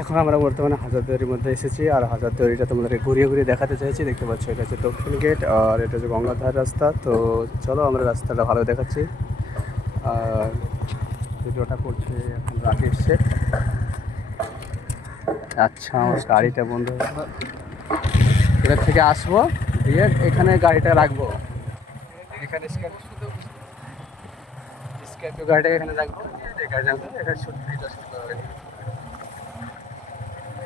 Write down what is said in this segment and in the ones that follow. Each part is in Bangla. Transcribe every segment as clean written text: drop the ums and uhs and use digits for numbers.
এখন আমরা বর্তমানে হাজারদুয়ারির মধ্যে এসেছি, আর হাজারদুয়ারিটা তোমাদেরকে ঘুরিয়ে ঘুরিয়ে দেখাতে চাইছি। দেখতে পাচ্ছ এটা হচ্ছে দক্ষিণ গেট, আর এটা হচ্ছে গঙ্গাধার রাস্তা। তো চলো আমরা রাস্তাটা ভালো দেখাচ্ছি। আর ভিডিওটা করছে এখন রাকেশ শেখ। আচ্ছা, আমার গাড়িটা বন্ধ হয়ে গেল। এখান থেকে আসবো, দিয়ে এখানে গাড়িটা রাখবো। এখানে স্ক্যাপিও গাড়িটা এখানে রাখবো, এখানে শুট হবে।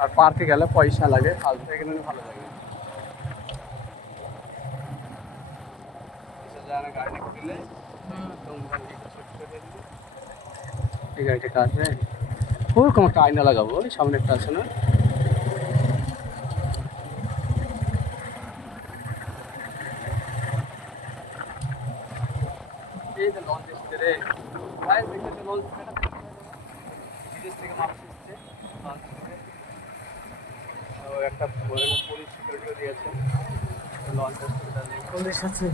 আর পার্কে গেলে পয়সা লাগে, ফালতু এখানে ভালো লাগে। গাড়ি কিনলে এই গাড়িটা কাটবে, ওরকম একটা আয়না লাগাবো, ওই সামনে একটা আছে না। এই যে লঞ্চ এসছে রে, লঞ্চ বিদেশ থেকে মানুষ এসছে লঞ্চ থেকে। তো একটা পুলিশ সিকিউরিটিও দিয়েছে লঞ্চ পুলিশ আছে।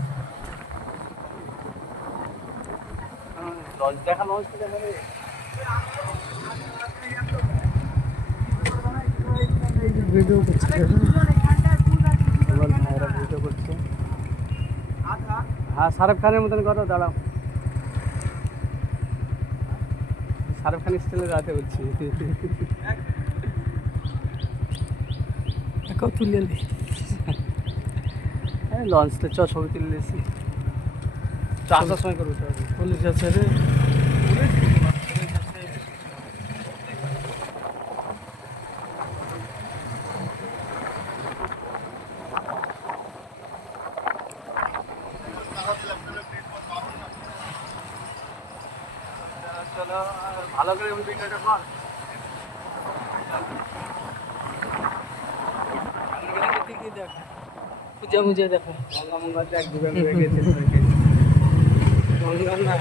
লঞ্চ দেখা, লঞ্চ দেখা রে। ভিডিও করছে, ভিডিও করছে। হ্যাঁ, শাহরুখ খানের মতন করো, দাঁড়াও। শাহরুখ খান স্টাইলে দাঁড়াতে বলছি। তুলে লঞ্চটা চ ছবি তুলে নিয়েছি। আসার সময় করবো, পুলিশ আছে রে। চলো ভালো করে ভিডিওটা কর। পূজা মুজা দেখো, গঙ্গা মঙ্গা দেখ, ডুবে গেছে গঙ্গা না।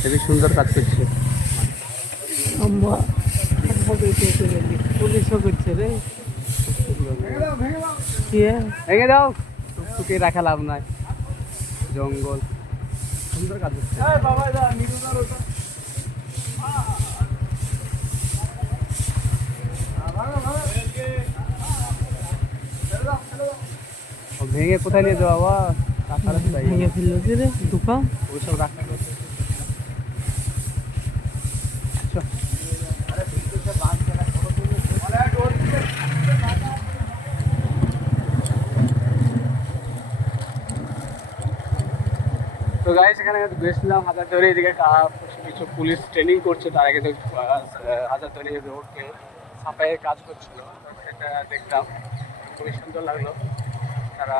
খুবই সুন্দর কাজ করছে। পুলিশও করছে রে, ভেঙে দাও, টুকটুকি রাখা লাভ নাই, জঙ্গল সুন্দর কাজ করছে। ভেঙে কোথায় নিয়ে যাওয়া, ভেঙে ফেললো যে রে দোকান, ওইসব রাখা। তো গাইস, এখানে গেছিলাম হাজারদুয়ারি, এদিকে কিছু পুলিশ ট্রেনিং করছে। তার আগে তো হাজারদুয়ারি রোডকে সাফাইয়ের কাজ করছিল, সেটা দেখলাম, খুবই সুন্দর লাগলো। তারা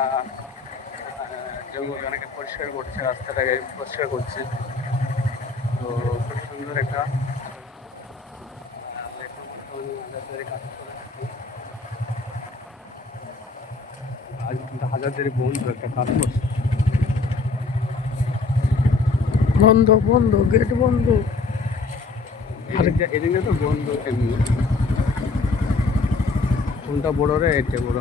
জঙ্গলখানাকে পরিষ্কার করছে, রাস্তাটাকে পরিষ্কার করছে। তো খুব সুন্দর একটা হাজারদুয়ারি কাজ করে থাকি। আজ হাজারদুয়ারি বন্ধ, একটা কাজ করছে। বন্ধ বন্ধ, গেট বন্ধ, এদিকে তো বন্ধ। এমনি কোনটা বড় রে, এটা বড়।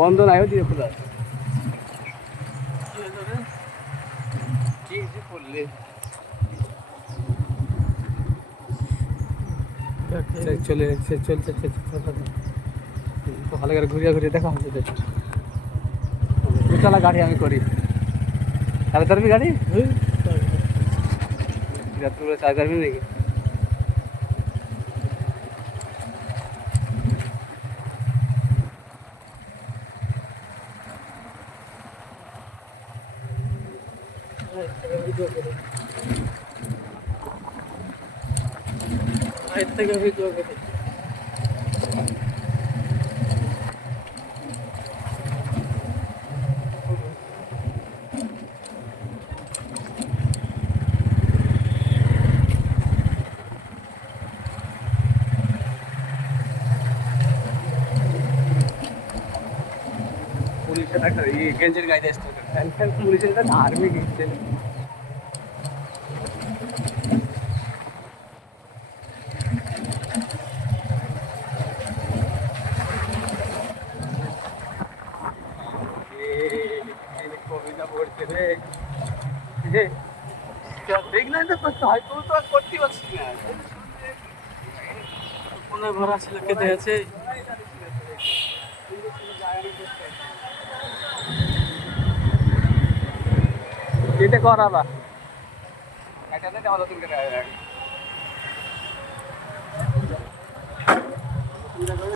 বন্ধ নাই, ওদিকে খোলা আছে। কি করলে চলে চলছে, ভালো করে ঘুরিয়ে ঘুরিয়ে দেখা হচ্ছে। দুতলা গাড়ি আমি করি, সাড়ে চারবি গাড়ি, চার চারবি নাকি? থেকে ভিডিও করে একটা গেঞ্জির গাইতে আসতে ফ্যান ফ্যান পুলিশের আর্মি গেছে। কবিতা পড়ছে রে দেখলেন তো করতে হয়, তুই তো আর করতে পারছিস না। মনে ভরা ছিল কেটে আছে এটা করাবা এটা ভালো তুমি